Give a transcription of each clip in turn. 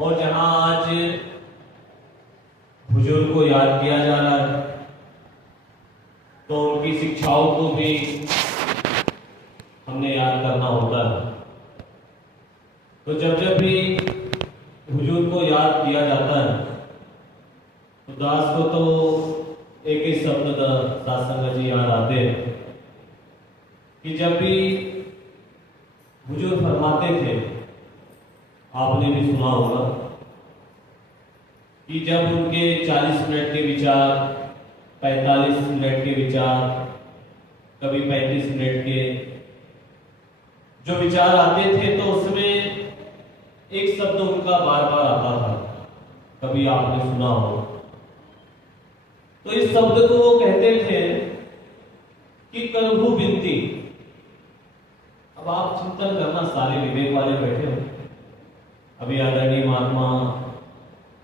और जहां आज हुजूर को याद किया जा रहा है तो उनकी शिक्षाओं को भी हमने याद करना होता है। तो जब जब भी हुजूर को याद किया जाता है तो दास को तो एक ही शब्द दास संगत जी याद आते हैं कि जब भी हुजूर फरमाते थे, आपने भी सुना होगा कि जब उनके 40 मिनट के विचार, 45 मिनट के विचार, कभी 35 मिनट के जो विचार आते थे तो उसमें एक शब्द उनका बार बार आता था, कभी आपने सुना हो। तो इस शब्द को वो कहते थे कि करहु बिनती। अब आप चिंतन करना, सारे विवेक वाले बैठे हो। अभी आदरणीय महात्मा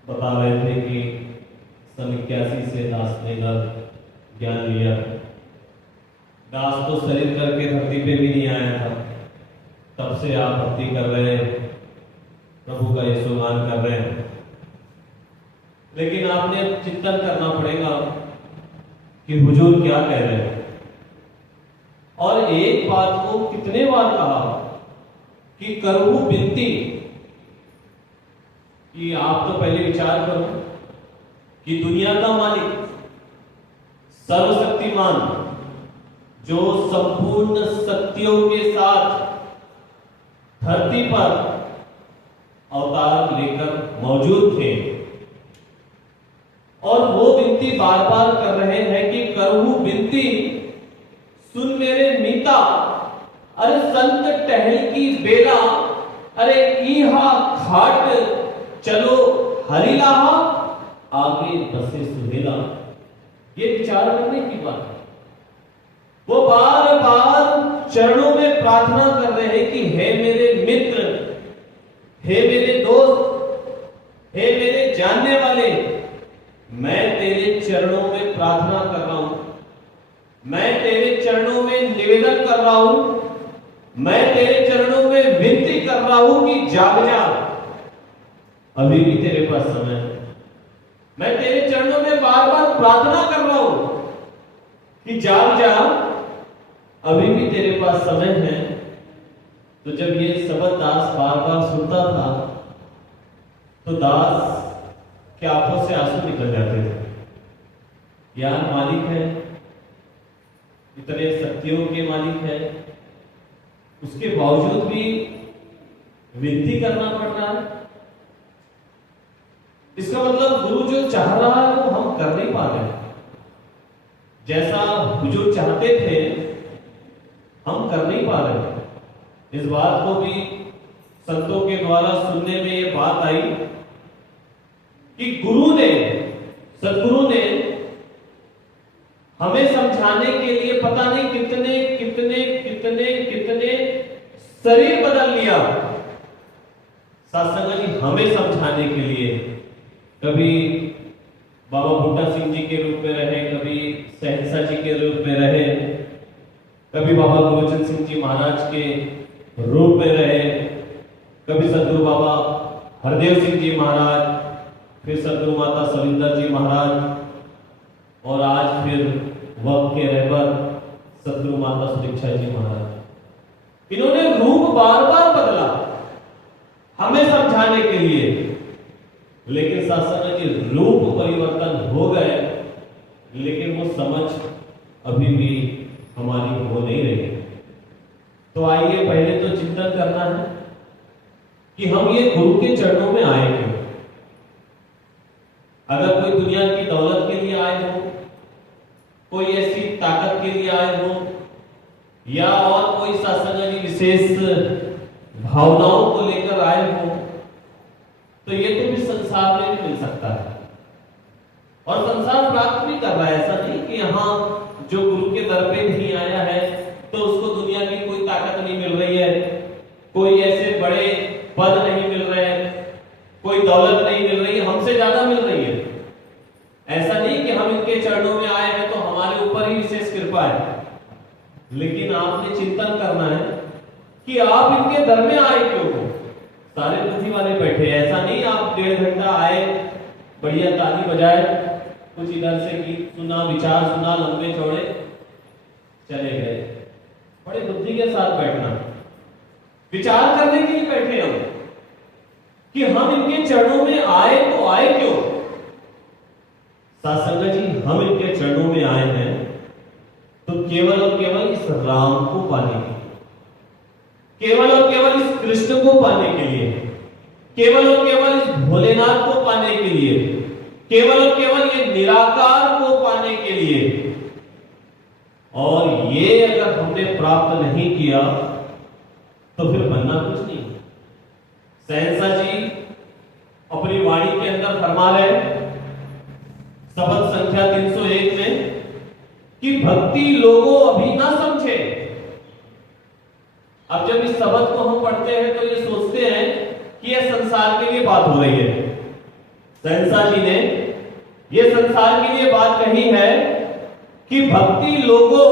बता रहे थे कि सन 81 से दास ने ज्ञान लिया। दास तो शरीर करके धरती पे भी नहीं आया था, तब से आप भक्ति कर रहे हैं, प्रभु का यशोगान कर रहे हैं। लेकिन आपने चिंतन करना पड़ेगा कि हुजूर क्या कह रहे हैं, और एक बात को कितने बार कहा कि करहु बिनती। कि आप तो पहले विचार करो कि दुनिया का मालिक, सर्वशक्तिमान, जो संपूर्ण शक्तियों के साथ धरती पर अवतार लेकर मौजूद थे, और वो विनती बार बार कर रहे हैं कि करहु बिनती सुन मेरे मीता, अरे संत टहल की बेला, अरे ईहा खाट चलो हरिलाहा, आगे बसे सुहेला। ये विचार करने की बात है। वो बार बार चरणों में प्रार्थना कर रहे हैं कि हे मेरे मित्र, हे मेरे दोस्त, हे मेरे जानने वाले, मैं तेरे चरणों में प्रार्थना कर रहा हूं, मैं तेरे चरणों में निवेदन कर रहा हूं, मैं तेरे चरणों में विनती कर रहा हूं कि जाग जा, अभी भी तेरे पास समय है। मैं तेरे चरणों में बार बार प्रार्थना कर रहा हूं कि जाग जा, अभी भी तेरे पास समय है। तो जब ये शब्द दास बार बार सुनता था तो दास के आंखों से आंसू निकल जाते थे। यार मालिक है, इतने शक्तियों के मालिक है, उसके बावजूद भी विनती करना पड़ रहा है। इसका मतलब गुरु जो चाह रहा है वो हम कर नहीं पा रहे। जैसा हुजूर चाहते थे हम कर नहीं पा रहे। इस बात को भी संतों के द्वारा सुनने में ये बात आई कि गुरु ने, सदगुरु ने हमें समझाने के लिए पता नहीं कितने कितने कितने कितने शरीर बदल लिया। सत्संग जी हमें समझाने के लिए कभी बाबा बूटा सिंह जी के रूप में रहे, कभी सहसा जी के रूप में रहे, कभी बाबा गुरुचंद सिंह जी महाराज के रूप में रहे, कभी सदगुरु बाबा हरदेव सिंह जी महाराज, फिर सदगुरु माता सविंदर जी महाराज, और आज फिर वक्त के रहबर सदगुरु माता सुदीक्षा जी महाराज। इन्होंने रूप बार बार बदला हमें समझाने के लिए, लेकिन शासन जी रूप परिवर्तन हो गए, लेकिन वो समझ अभी भी हमारी हो नहीं रही। तो आइए पहले तो चिंतन करना है कि हम ये गुरु के चरणों में आए क्यों। अगर कोई दुनिया की दौलत के लिए आए हो, कोई ऐसी ताकत के लिए आए हो, या और कोई शासन जी विशेष भावनाओं को लेकर आए हो, तो ये तो भी संसार में भी मिल सकता है और संसार प्राप्त भी कर रहा है। ऐसा नहीं कि यहाँ जो गुरु के दर पे नहीं आया है तो उसको दुनिया की कोई ताकत नहीं मिल रही है, कोई ऐसे बड़े पद नहीं मिल रहे हैं, कोई दौलत नहीं मिल रही है, हमसे ज्यादा मिल रही है। ऐसा नहीं कि हम इनके चरणों में आए हैं तो हमारे ऊपर ही विशेष कृपा है। लेकिन आपने चिंतन करना है कि आप इनके दर में आए क्यों हो। सारे बुद्धि वाले बैठे, ऐसा नहीं आप 1.5 घंटा आए, बढ़िया ताली बजाए, कुछ इधर से गीत सुना, विचार सुना लंबे चौड़े, चले गए। बड़े बुद्धि के साथ बैठना, विचार करने के लिए बैठे हम कि हम इनके चरणों में आए तो आए क्यों। साथ संगत जी, हम इनके चरणों में आए हैं तो केवल और केवल इस राम को पाने के लिए, केवल और केवल इस कृष्ण को पाने के लिए, केवल और केवल इस भोलेनाथ को पाने के लिए, केवल और केवल ये निराकार को पाने के लिए। और ये अगर हमने प्राप्त नहीं किया तो फिर बनना कुछ नहीं। सहसा जी अपनी वाणी के अंदर फरमा रहे शब्द संख्या 301 में कि भक्ति लोगों अभी ना समझे। अब जब इस शब्द को हम पढ़ते हैं तो ये सोचते हैं कि यह संसार के लिए बात हो रही है। सहसा जी ने यह संसार के लिए बात कही है कि भक्ति लोगों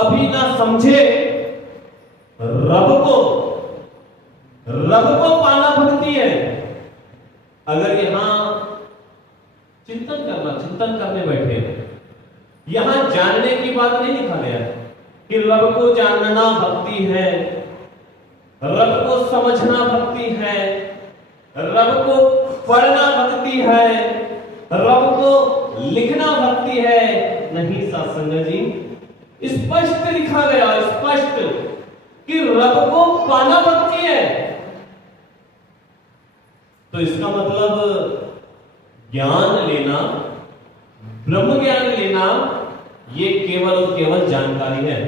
अभी ना समझे, रब को पाना भक्ति है। अगर यहां चिंतन करने बैठे, यहां जानने की बात नहीं लिखा गया कि रब को जानना भक्ति है, रब को समझना भक्ति है, रब को पढ़ना भक्ति है, रब को लिखना भक्ति है। नहीं सत्संग जी, स्पष्ट लिखा गया, स्पष्ट कि रब को पाना भक्ति है। तो इसका मतलब ज्ञान लेना, ब्रह्म ज्ञान लेना, ये केवल और केवल जानकारी है।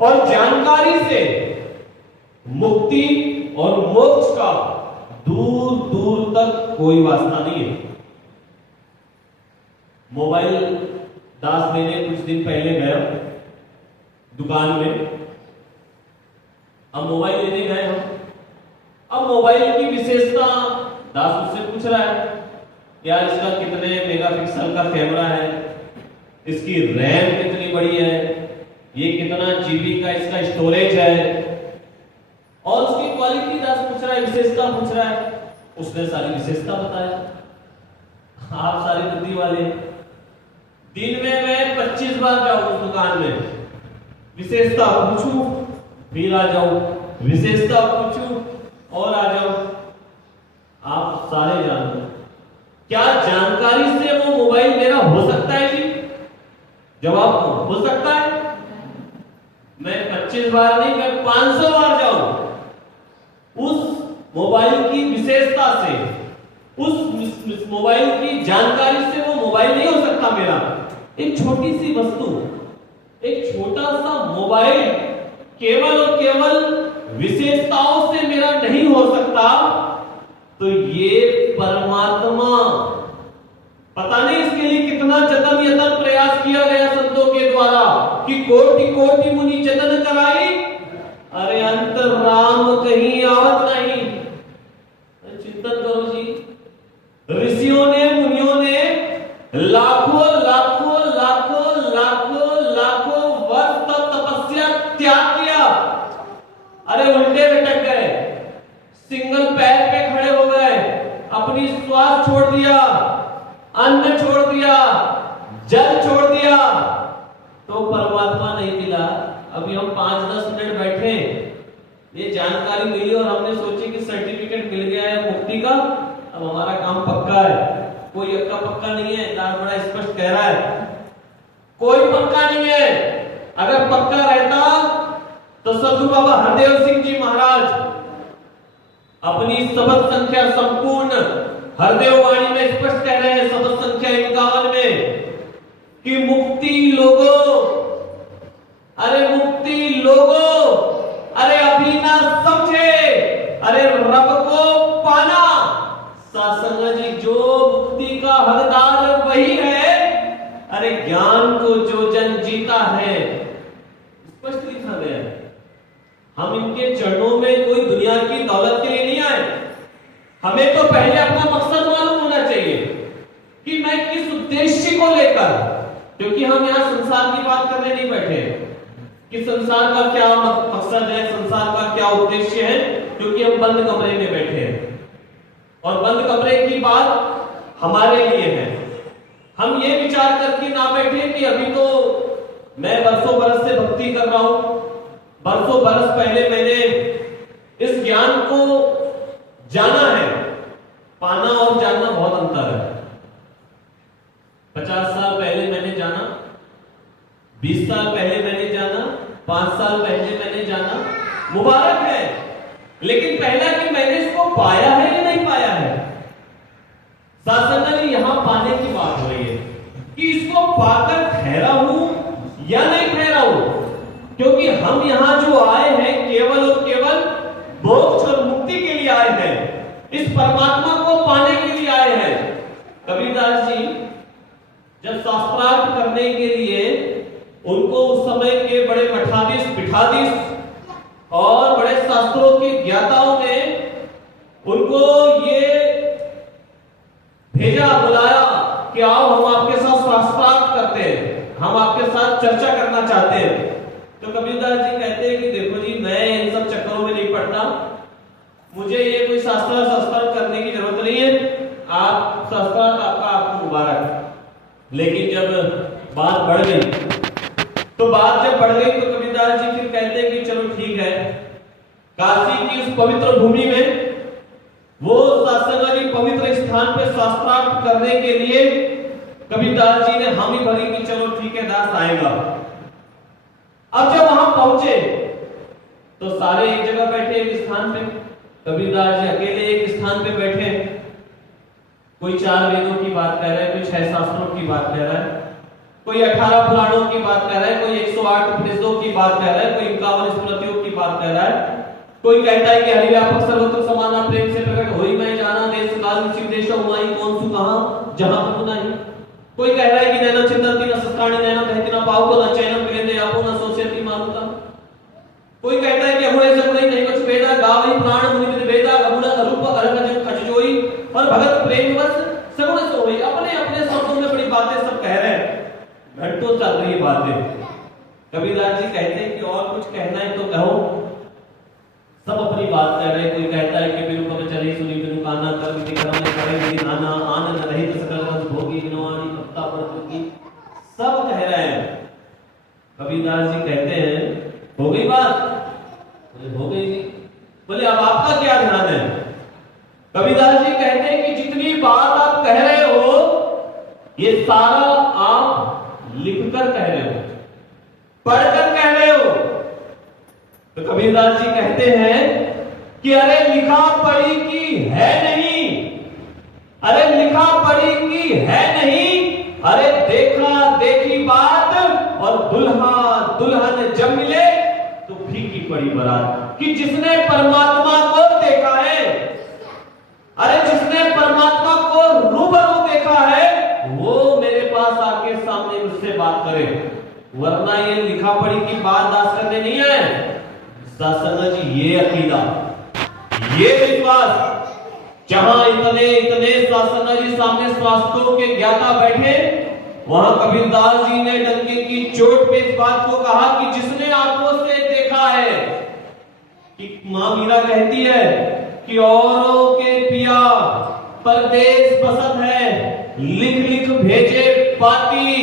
और जानकारी से मुक्ति और मोक्ष का दूर दूर तक कोई वास्ता नहीं है। मोबाइल दास लेने कुछ दिन पहले गया दुकान में। अब मोबाइल लेने गए हम, अब मोबाइल की विशेषता दास मुझसे पूछ रहा है, यार इसका कितने मेगापिक्सल का कैमरा है, इसकी रैम कितनी बड़ी है, ये कितना जीबी का इसका स्टोरेज है, और उसकी क्वालिटी दास पूछ रहा है, विशेषता पूछ रहा है। उसने सारी विशेषता बताया। आप सारे बुद्धि वाले, दिन में मैं 25 बार जाऊं उस दुकान में, विशेषता पूछूं फिर आ जाऊं, विशेषता पूछूं और आ जाऊं। आप सारे जानते हैं, क्या जानकारी से वो मोबाइल मेरा हो सकता है जी? जवाब हो सकता है। मैं 25 बार नहीं, मैं 500 बार जाऊं, उस मोबाइल की विशेषता से, उस मोबाइल की जानकारी से वो मोबाइल नहीं हो सकता मेरा। एक छोटी सी वस्तु, एक छोटा सा मोबाइल केवल और केवल विशेषताओं से मेरा नहीं हो सकता। तो ये परमात्मा, पता नहीं इसके लिए कितना जतन यतन प्रयास किया गया संतों के द्वारा कि कोटि कोटि मुनि जतन कराई, अरे अंतर राम कहीं आवत नहीं। चिंतन करो जी, ऋषियों ने, मुनियों ने लाखों लाखों लाखों लाखों लाखों वर्ष तक तपस्या त्याग किया, अरे उल्टे लटक गए, सिंगल पैर पे खड़े हो गए, अपनी श्वास छोड़ दिया, अन्न छोड़ दिया, जल छोड़ दिया, तो परमात्मा नहीं मिला। अभी हम 5-10 मिनट बैठे, ये जानकारी मिली और हमने सोची कि सर्टिफिकेट मिल गया है मुक्ति का, अब हमारा काम पक्का है। कोई अक्का पक्का नहीं है, दास बड़ा स्पष्ट कह रहा है, कोई पक्का नहीं है। अगर पक्का रहता तो सदगुरु बाबा हरदेव सिंह जी महाराज अपनी शब्द संख्या संपूर्ण हरदेव वाणी में स्पष्ट कह रहे हैं, शब्द संख्या 51 में, कि मुक्ति लोगो, अरे मुक्ति लोगो, अरे अभी ना समझे, अरे रब को पाना। सत्संग जी, जो मुक्ति का हकदार वही है, अरे ज्ञान को जो जन जीता है, स्पष्ट लिखा गया है। हम इनके चरणों में कोई दुनिया की दौलत के लिए नहीं आए। हमें तो पहले अपना मकसद मालूम होना चाहिए कि मैं किस उद्देश्य को लेकर, क्योंकि हम यहाँ संसार की बात करने नहीं बैठे कि संसार का क्या मकसद है, संसार का क्या उद्देश्य है। क्योंकि हम बंद कमरे में बैठे हैं और बंद कमरे की बात हमारे लिए है। हम ये विचार करके ना बैठे कि अभी तो मैं बरसों बरस से भक्ति कर रहा हूं, बरसों बरस पहले मैंने इस ज्ञान को जाना है। पाना और जानना बहुत अंतर है। 50 साल पहले मैंने जाना, 20 साल पहले मैंने जाना, 5 साल पहले मैंने जाना, मुबारक है। लेकिन पहला कि मैंने इसको पाया है या नहीं पाया है। साधना जी यहां पाने की बात हो रही है कि इसको पाकर ठहरा हूं या नहीं ठहरा हूं, क्योंकि हम यहां जो आए हैं केवल और केवल मोक्ष और मुक्ति के लिए आए हैं, इस परमात्मा को पाने के लिए आए हैं। कबीरदास जी जब शास्त्रार्थ करने के लिए उनको उस समय के बड़े मठाधीश पीठाधीश और बड़े शास्त्रों के ज्ञाताओं ने उनको ये भेजा, बुलाया कि आओ हम आपके साथ शास्त्रार्थ करते हैं, हम आपके साथ चर्चा करना चाहते हैं। तो कबीरदास जी कहते हैं कि देखो जी मैं इन सब चक्करों में नहीं पड़ता, मुझे ये कोई शास्त्रार्थ करने की जरूरत नहीं है, आप शास्त्रार्थ आपको मुबारक। लेकिन जब बात बढ़ गई तो कबीरदास जी फिर कहते हैं कि चलो ठीक है, काशी की उस पवित्र भूमि में वो सत्संग पवित्र स्थान पे शास्त्रार्थ करने के लिए कबीरदास जी ने हामी भरी कि चलो ठीक है दास आएगा। अब जब वहां पहुंचे तो सारे एक जगह बैठे एक स्थान पे, कबीरदास जी अकेले एक स्थान पे बैठे। कोई 4 वेदों की बात कह रहा है, कोई 6 शास्त्रों की बात कह रहा है, कोई 18 पुराणों की बात कह रहा है, कोई 108 उपनिषदों की बात कह रहा है, कोई 51 स्मृतियों की बात कह रहा है, कोई कहता है कि हरिव्यापक सर्वत्र समाना प्रेम से प्रकट होई मैं जाना देश काल शिव देश हुआई कौन सु कहां जहां पर नहीं। कोई कह रहा है कि नैना चिंतन न सस्त्राणी नैना कहती ना पाओ को न चैनम मिलेंदे आपो न सोचती मानुता। कोई कहता है कि हुए सब नहीं कुछ वेदा गावई प्राण मुनि वेदा गबुड़ा रूप अलग खजोई और भगत प्रेम बस सगुण सोई। अपने अपने शब्दों में बड़ी बातें सब कह रहे हैं, घंटों चल रही है बातें। कबीरदास जी कहते हैं कि और कुछ कहना है तो कहो, सब अपनी बात कह रहे हैं। कोई कहता है कि बिनु पग चले सुनी बिनु काना कर विधि कर्म करे विधि नाना आनंद रहित सकल रस भोगी बिनवाणी भक्ता पर की, सब कह रहे हैं। कबीरदास जी कहते हैं हो गई बात, बोले हो गई जी। बोले अब आपका क्या ध्यान है। कबीरदास जी कहते हैं कि जितनी बात आप कह रहे हो ये सारा आप लिखकर कह रहे हो, पढ़कर कह रहे हो। तो कबीरदास जी कहते हैं कि अरे लिखा पढ़ी की है नहीं, अरे लिखा पढ़ी की है नहीं, अरे देखा देखी बात और दुल्हा दुल्हन जब मिले तो फीकी पड़ी बारात। कि जिसने परमात्मा को देखा है, अरे जिसने परमात्मा को रूबरू देखा है वो मेरे पास आके सामने मुझसे बात करे, वरना ये लिखा पढ़ी की बात दास करने नहीं है। सासंगा जी ये अकीदा, ये विश्वास, जहां इतने इतने सासंगा जी सामने शास्त्रों के ज्ञाता बैठे, वहां कबीरदास जी ने डंके की चोट पे इस बात को कहा कि जिसने आंखों से देखा है। कि मां मीरा कहती है कि औरों के पिया परदेश पसंद है, लिख लिख भेजे पाती,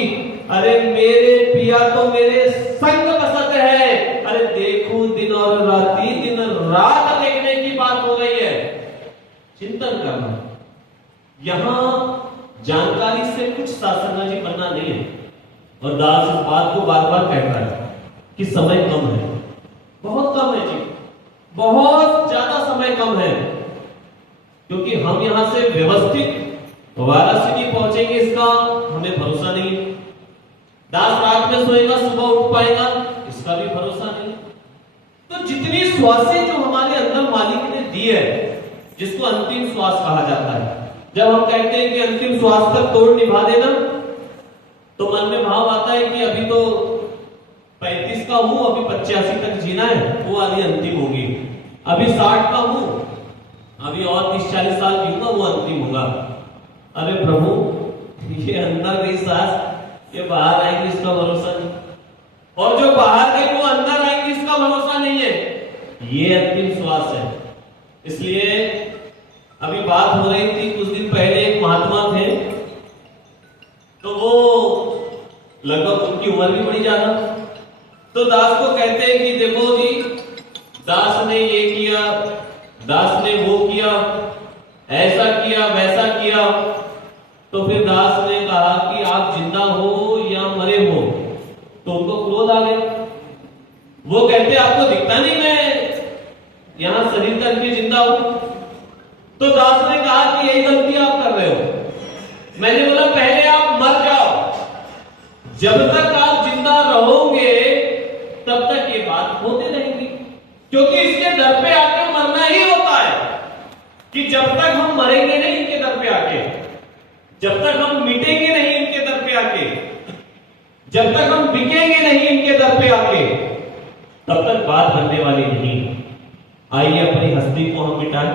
अरे मेरे पिया तो मेरे संग पसंद है। अरे देखूं दिन और राती, दिन रात देखने की बात हो गई है। चिंतन करना, यहां जानकारी से कुछ शास्त्रज्ञ जी बनना नहीं है। और दास इस बात को बार बार कहता है कि समय कम है, बहुत कम है जी, बहुत ज्यादा समय कम है। क्योंकि हम यहां से व्यवस्थित वाराणसी पहुंचेंगे इसका हमें भरोसा नहीं। दास रात में सोएगा सुबह उठ पाएगा इसका भी भरोसा नहीं। तो जितनी श्वासें जो हमारे अंदर मालिक ने दी है, जिसको अंतिम श्वास कहा जाता है, जब हम कहते हैं कि अंतिम श्वास तक तोड़ निभा देना, तो मन में भाव आता है कि अभी तो 35 का हूं, अभी 85 तक जीना है, वो वाली अंतिम होगी। अभी 60 का हूं, अभी और 30-40 साल जीऊंगा, वो अंतिम होगा। अरे प्रभु ये अंदर गई सांस, ये बाहर आएंगे इसका भरोसा नहीं, और जो बाहर गई वो अंदर आएंगे इसका भरोसा नहीं है। ये अंतिम श्वास है, इसलिए अभी बात हो रही थी, कुछ दिन पहले एक महात्मा थे, तो वो लगभग उनकी उम्र भी बड़ी ज्यादा, तो दास को कहते हैं कि देखो जी, दास ने ये किया, दास ने वो किया, ऐसा किया वैसा किया। तो फिर दास ने कहा कि आप जिंदा हो या मरे हो? तो उनको क्रोध आ गया। वो कहते आपको दिखता नहीं मैं यहां शरीर करके जिंदा हूं? तो दास ने कहा कि यही गलती आप कर रहे हो। मैंने बोला पहले आप मर जाओ, जब तक आप जिंदा रहोगे तब तक ये बात होती रहेगी, क्योंकि इसके दर पे आके मरना ही होता है कि जब तक हम मरेंगे नहीं इनके दर पे आके, जब तक हम मिटेंगे नहीं इनके दर पे आके, जब तक हम बिकेंगे नहीं इनके दर पे आके, तब तक बात बनने वाली नहीं। आइए अपनी हस्ती को हम मिटाएं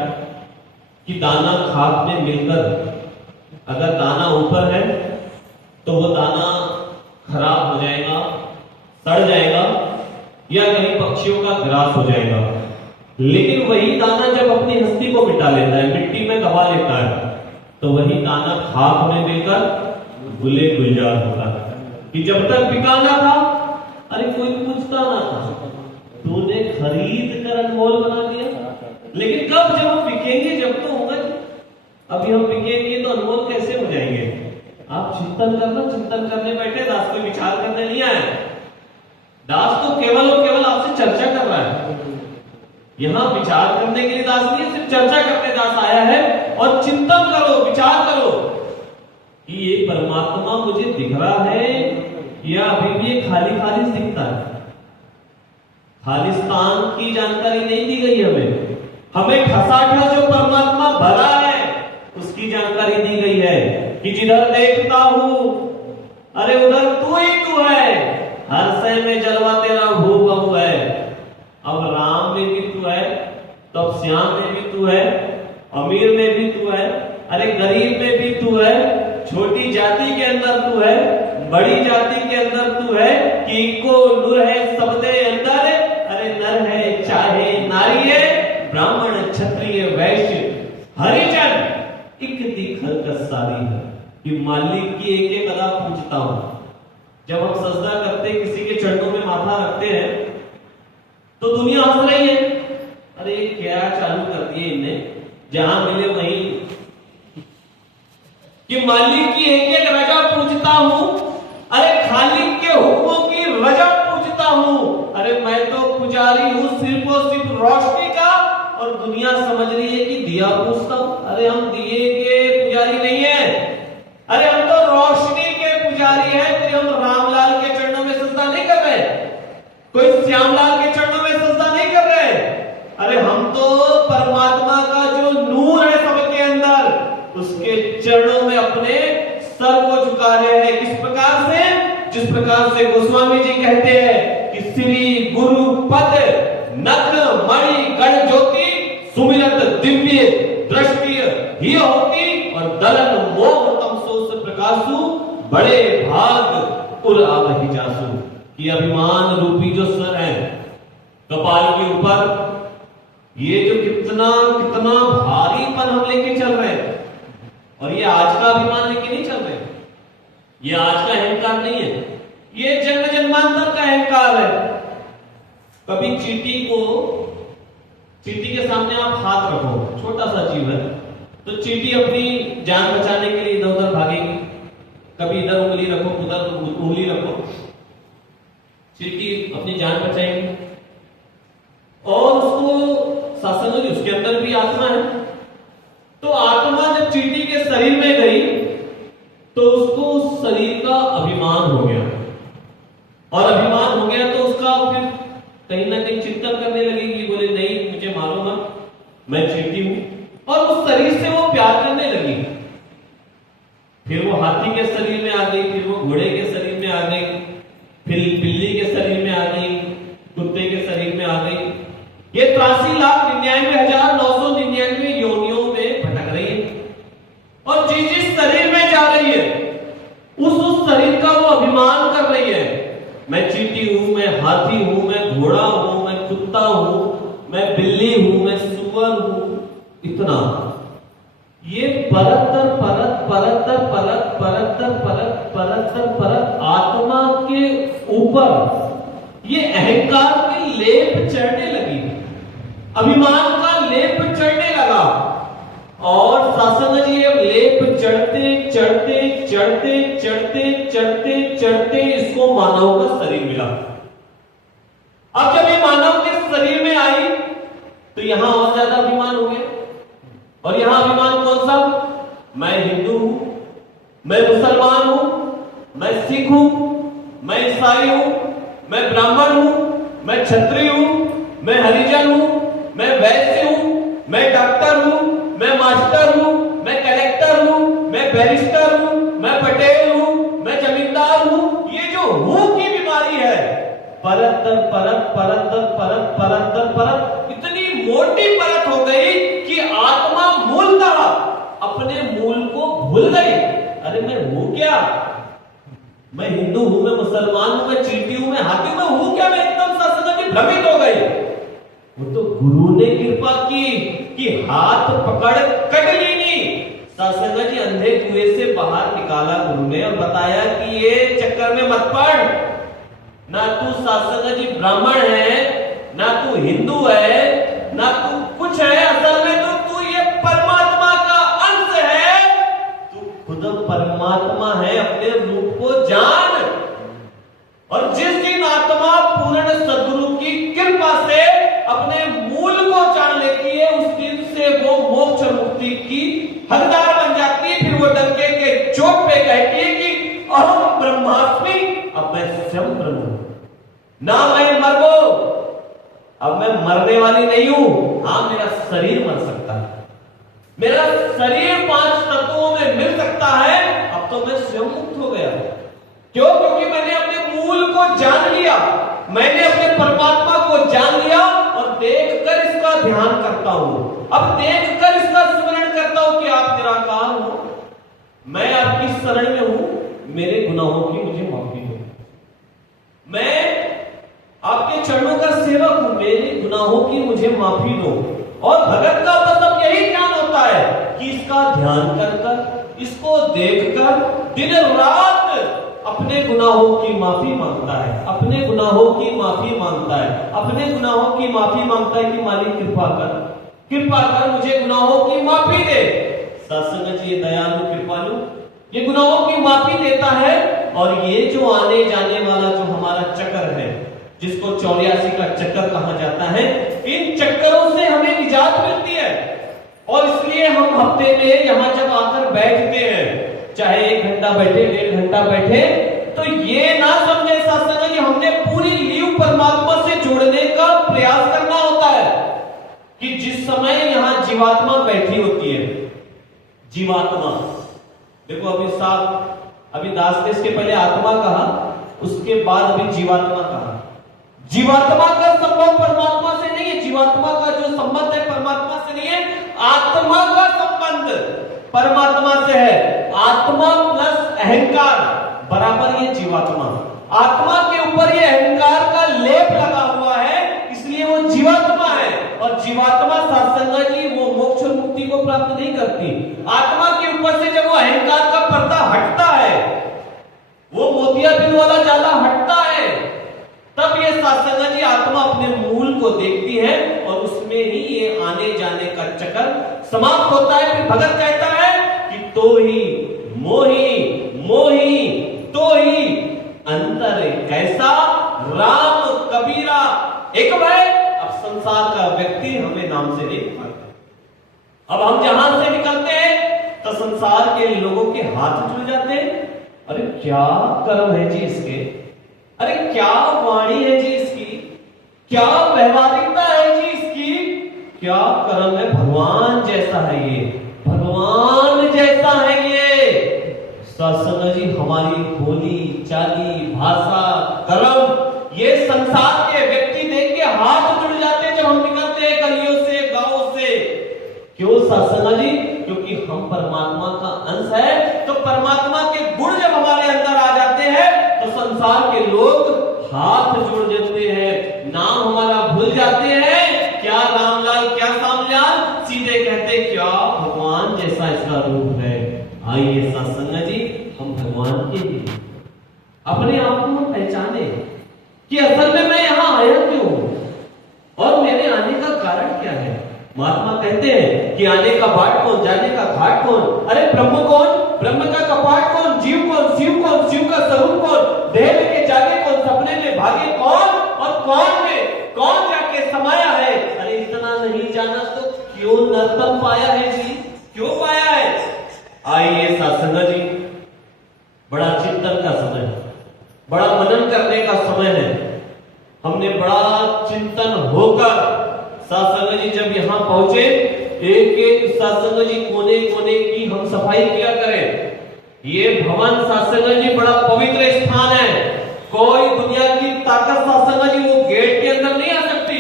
कि दाना खाद में मिलकर, अगर दाना ऊपर है तो वो दाना खराब हो जाएगा, सड़ जाएगा या कहीं पक्षियों का ग्रास हो जाएगा। लेकिन वही दाना जब अपनी हस्ती को मिटा लेता है, मिट्टी में दबा लेता है, तो वही दाना खाद में मिलकर गुले गुलजार होता है कि जब तक बिकाना था, अरे कोई पूछता ना था, तूने खरीद कर अनमोल बना दिया। लेकिन कब? जब हम बिकेंगे, जब तो होगा। अभी हम बिकेंगे तो अनमोल कैसे हो जाएंगे? आप चिंतन करना, चिंतन करने बैठे, दास पे विचार करने नहीं आए। दास तो केवल और केवल आपसे चर्चा कर रहा है, यहां विचार करने के लिए दास नहीं, सिर्फ चर्चा करने दास आया है। और चिंतन करो, विचार करो कि ये परमात्मा मुझे दिख रहा है या अभी भी ये खाली खाली दिखता है। खालिस्तान की जानकारी नहीं दी गई हमें, हमें ठसाठा जो परमात्मा भरा है उसकी जानकारी दी गई है कि जिधर देखता हूं अरे उधर तू ही तू है, हर शय में जलवा तेरा हू बहू है। अब राम में भी तू है, तो अब श्याम में भी तू है, अमीर में भी तू है, अरे गरीब में भी तू है, छोटी जाति के अंदर तू है, बड़ी जाति के अंदर तू है, कि को नूर है सबदे अंदर, अरे नर है चाहे नारी है, ब्राह्मण क्षत्रिय वैश्य हरिजन एक दिखल सारी है। कि मालिक की एक एक अदा पूछता हूं। जब हम सजदा करते, किसी के चरणों में माथा रखते हैं, तो दुनिया हंस रही है, अरे क्या चालू कर दिए इनने, जहां मिले वहीं। कि मालिक की एक एक रजा पूछता हूं, अरे खालिक के हुक्मों की रजा पूछता हूं। अरे मैं तो पुजारी हूं सिर्फ और सिर्फ रोशनी का, और दुनिया समझ रही है कि दिया पूछता हूं। अरे हम दिए के पुजारी नहीं है, अरे हम तो रोशनी के पुजारी हैं। कोई हम रामलाल के चरणों में सजदा नहीं कर रहे, कोई श्यामलाल के चरणों में सजदा नहीं कर रहे। अरे हम तो परमात्मा का जो नूर है सबके अंदर, उसके चरणों में अपने सर को झुका रहे हैं। किस प्रकार से? जिस प्रकार से गोस्वामी जी कहते हैं कि श्री गुरु पद नख मणि गण ज्योति सुमिरत दिव्य दृष्टि ही होती, और दलन मोह तमसोस प्रकाशु बड़े भाग उर आवहि जासु। कि अभिमान रूपी जो सर है कपाल के ऊपर, ये जो कितना कितना भारीपन हम लेके चल रहे हैं, और ये आज का अभिमान लेके नहीं चल रहे, ये आज का अहंकार नहीं है, ये जन्म जन्मांतर का अहंकार है। कभी चींटी के सामने आप हाथ रखो, छोटा सा जीव है, तो चींटी अपनी जान बचाने के लिए इधर उधर भागेगी। कभी इधर उंगली रखो, उधर उंगली रखो, चींटी अपनी जान बचाएगी। और उसको शासन होगी, उसके अंदर भी आत्मा है। तो आत्मा जब चींटी के शरीर में गई, तो उसको उस शरीर का अभिमान हो गया, और अभिमान हो गया तो उसका फिर कहीं ना कहीं चिंतन करने लगेगी, बोले नहीं मुझे मारो मत, मैं चींटी हूं, और उस शरीर से वो प्यार करने लगी। फिर वो हाथी के शरीर में आ गई, फिर वो घोड़े के शरीर में आ गई, फिर बिल्ली के शरीर में आ गई, कुत्ते के शरीर में आ गई। ये 83,99,999 योनियों में भटक रही है, और जिस शरीर में जा रही है उस शरीर का वो अभिमान कर रही है। मैं चींटी हूं, मैं हाथी हूं, मैं घोड़ा हूं, मैं कुत्ता हूं, मैं बिल्ली हूं, मैं सुअर हूं, इतना, ये परत दर परत, परत दर परत, परत दर परत, परत दर परत आत्मा के ऊपर ये अहंकार की लेप चढ़ने लगी, अभिमान का लेप चढ़ने लगा। और शासन जी अब लेप चढ़ते चढ़ते चढ़ते चढ़ते चढ़ते चढ़ते इसको मानव का शरीर मिला। अब जब ये मानव के शरीर में आई तो यहां और ज्यादा अभिमान हो गया। और यहां अभिमान कौन सा? मैं हिंदू हूं, मैं मुसलमान हूं, मैं सिख हूं, मैं ईसाई हूं, मैं ब्राह्मण हूं, मैं क्षत्रिय हूं, मैं हरिजन हूं, मैं वैश्य हूं, मैं डॉक्टर हूं, मैं मास्टर हूं, मैं कलेक्टर हूं, मैं बैरिस्टर हूं, मैं पटेल हूं, मैं जमींदार हूं। ये जो हूं की बीमारी है, परत दर परत, परत दर परत, परत दर परत, इतनी मोटी परत हो गई कि आत्मा मूलतः अपने मूल को भूल गई। अरे मैं हूं क्या? मैं हिंदू हूं, मैं मुसलमान हूं, मैं चींटी हूं, मैं हाथी, मैं हूं क्या? मैं एकदम सत्संग भ्रमित हो गई। वो तो गुरु ने कृपा की कि हाथ पकड़ कट लीनी, सत्संग जी अंधे कुएं से बाहर निकाला गुरु ने और बताया कि ये चक्कर में मत पड़, ना तू सत्संग जी ब्राह्मण है, ना तू हिंदू है, ना तू कुछ है, असल में तो तू ये परमात्मा का अंश है, तू खुद परमात्मा है, अपने रूप को जान। और जिस दिन आत्मा पूर्ण सद्गुरु की कृपा से अपने मूल को जान लेती है, उस दिन से वो मोक्ष मुक्ति की हकदार बन जाती है। फिर वो डंके के चोट पे कहती है कि अहम ब्रह्मास्मि, अब मैं स्वयं ब्रह्म हूं, ना मैं मरबो, अब मैं मरने वाली नहीं हूं। हाँ, मेरा शरीर मर सकता है, मेरा शरीर 5 तत्वों में मिल सकता है, अब तो मैं स्वयं मुक्त हो गया। क्यों? क्योंकि मैंने अपने मूल को जान लिया, मैंने अपने परमात्मा को जान लिया और देखकर इसका ध्यान करता हूं। अब देखकर इसका स्मरण करता हूं कि आप निराकार हो, मैं आपकी शरण में हूं, मेरे गुनाहों की मुझे माफी दो, मैं आपके चरणों का सेवक हूं, मेरे गुनाहों की मुझे माफी दो। और भगत का मतलब यही ज्ञान होता है कि इसका ध्यान कर, इसको देखकर दिन रात अपने गुनाहों की माफी मांगता है, अपने गुनाहों की माफी मांगता है, अपने गुनाहों की माफी मांगता है कि मालिक कृपा कर मुझे गुनाहों की माफी दे। सत्संग जी दयालु कृपालु ये गुनाहों की माफी देता है। और ये जो आने जाने वाला जो हमारा चक्र है, जिसको 84 का चक्कर कहा जाता है, इन चक्करों से हमें निजात मिलती है। और इसलिए हम हफ्ते में यहां जब आकर बैठते हैं, चाहे 1 घंटा बैठे, 1.5 घंटा बैठे, तो ये ना समझे सत्संग जी हमने पूरी लीव परमात्मा से जोड़ने का प्रयास करना होता है। कि जिस समय यहां जीवात्मा बैठी होती है, जीवात्मा देखो, अभी दास ने इसके पहले आत्मा कहा, उसके बाद अभी जीवात्मा कहा। जीवात्मा का संबंध परमात्मा से नहीं है, जीवात्मा का जो संबंध है परमात्मा से नहीं है, आत्मा का संबंध परमात्मा से है। आत्मा प्लस अहंकार बराबर ये जीवात्मा। आत्मा के ऊपर ये अहंकार का लेप लगा हुआ है, इसलिए वो जीवात्मा है। और जीवात्मा सत्संग जी वो मोक्ष और मुक्ति को प्राप्त नहीं करती। आत्मा के ऊपर से जब वो अहंकार का पर्दा हटता है, वो मोतियाबिंद वाला जाला हटता है, तब ये सत्संग जी आत्मा अपने मूल को देखती है और उसमें ही ये आने जाने का चक्कर समाप्त होता है। फिर भगत कहता है कि तो ही मोही मोही तो ही अंतर कैसा राम कबीरा एक भय। अब संसार का व्यक्ति हमें नाम से नहीं पुकारता। अब हम जहां से निकलते हैं तो संसार के लोगों के हाथ जुड़ जाते हैं। अरे क्या कर्म है जी इसके, अरे क्या वाणी है जी इसकी, क्या व्यवहारिकता है जी इसकी, क्या कर्म है। भगवान जैसा है ये, भगवान जैसा है ये। सत्संग जी हमारी बोली चाली भाषा कर्म ये संसार के व्यक्ति देख के हाथ जुड़ जाते हैं जब हम निकलते हैं गलियों से गांवों से। क्यों सत्संग जी? क्योंकि हम परमात्मा का अंश है, तो परमात्मा के गुण जब हमारे अंदर आ जाते हैं तो संसार के लोग हाथ जोड़ देते हैं, नाम हमारा भूल जाते हैं। क्या रामलाल क्या श्यामलाल, सीधे कहते ऐसा इसका रूप है। आइए सत्संग जी, हम भगवान के लिए अपने आप को हम पहचाने कि असल में मैं यहाँ आया क्यों और मेरे आने का कारण क्या है। महात्मा कहते हैं कि आने का बाट कौन, जाने का घाट कौन। अरे ब्रह्म कौन, ब्रह्म का कपाट कौन, जीव कौन, शिव का स्वरूप कौन, देह के जागे कौन, सपने में भागे कौन, और कौन में कौन जाके समाया है। अरे इतना नहीं जाना तो क्यों नर्तन पाया है जी, क्यों पाया है। आइए सत्संग जी, बड़ा चिंतन का समय है, बड़ा मनन करने का समय है। हमने बड़ा चिंतन होकर सत्संग जी जब यहाँ पहुंचे, एक एक सत्संग जी कोने कोने की हम सफाई किया करें। ये भवन सत्संग जी बड़ा पवित्र स्थान है। कोई दुनिया की ताकत सत्संग जी वो गेट के अंदर नहीं आ सकती,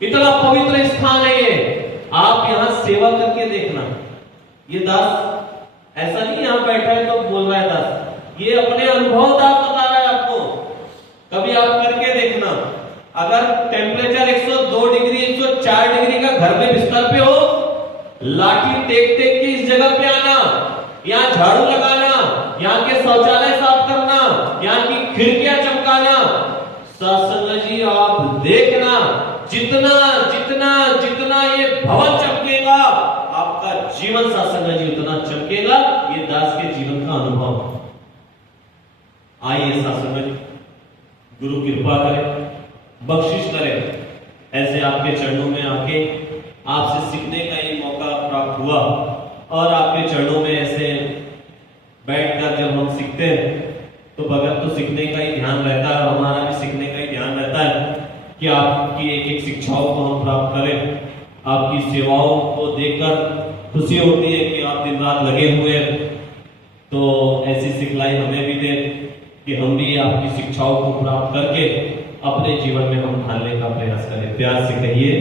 इतना पवित्र स्थान है ये। आप यहाँ सेवा करके देखना। ये दास ऐसा नहीं यहाँ बैठा है तो बोल रहा है दास, ये अपने अनुभव दास बता रहा है आपको। कभी आप करके देखना, अगर टेम्परेचर 102 डिग्री 104 डिग्री का घर में बिस्तर पे हो, लाठी टेक टेक के इस जगह पे आना, यहाँ झाड़ू लगाना, यहाँ के शौचालय साफ करना, यहाँ की खिड़कियां चमकाना। सत्संग जी आप देखना, जितना जितना जितना ये भवन चमकेगा, आपका जीवन सत्संग जी उतना चमकेगा। ये दास के जीवन का अनुभव। आइए सत्संग जी, गुरु कृपा करे, बख्शिश करे, ऐसे आपके चरणों में आके आपसे सीखने का ये मौका प्राप्त हुआ। और आपके चरणों में ऐसे बैठकर जब हम सीखते हैं तो भगत तो सीखने का ही ध्यान रहता है, हमारा भी सीखने का ही ध्यान रहता है कि आपकी एक एक शिक्षाओं को हम प्राप्त करें। आपकी सेवाओं को देखकर खुशी होती है कि आप दिन रात लगे हुए हैं। तो ऐसी सिखलाई हमें भी दे कि हम भी आपकी शिक्षाओं को प्राप्त करके अपने जीवन में हम ढालने का प्रयास करें। प्यार से कहिए।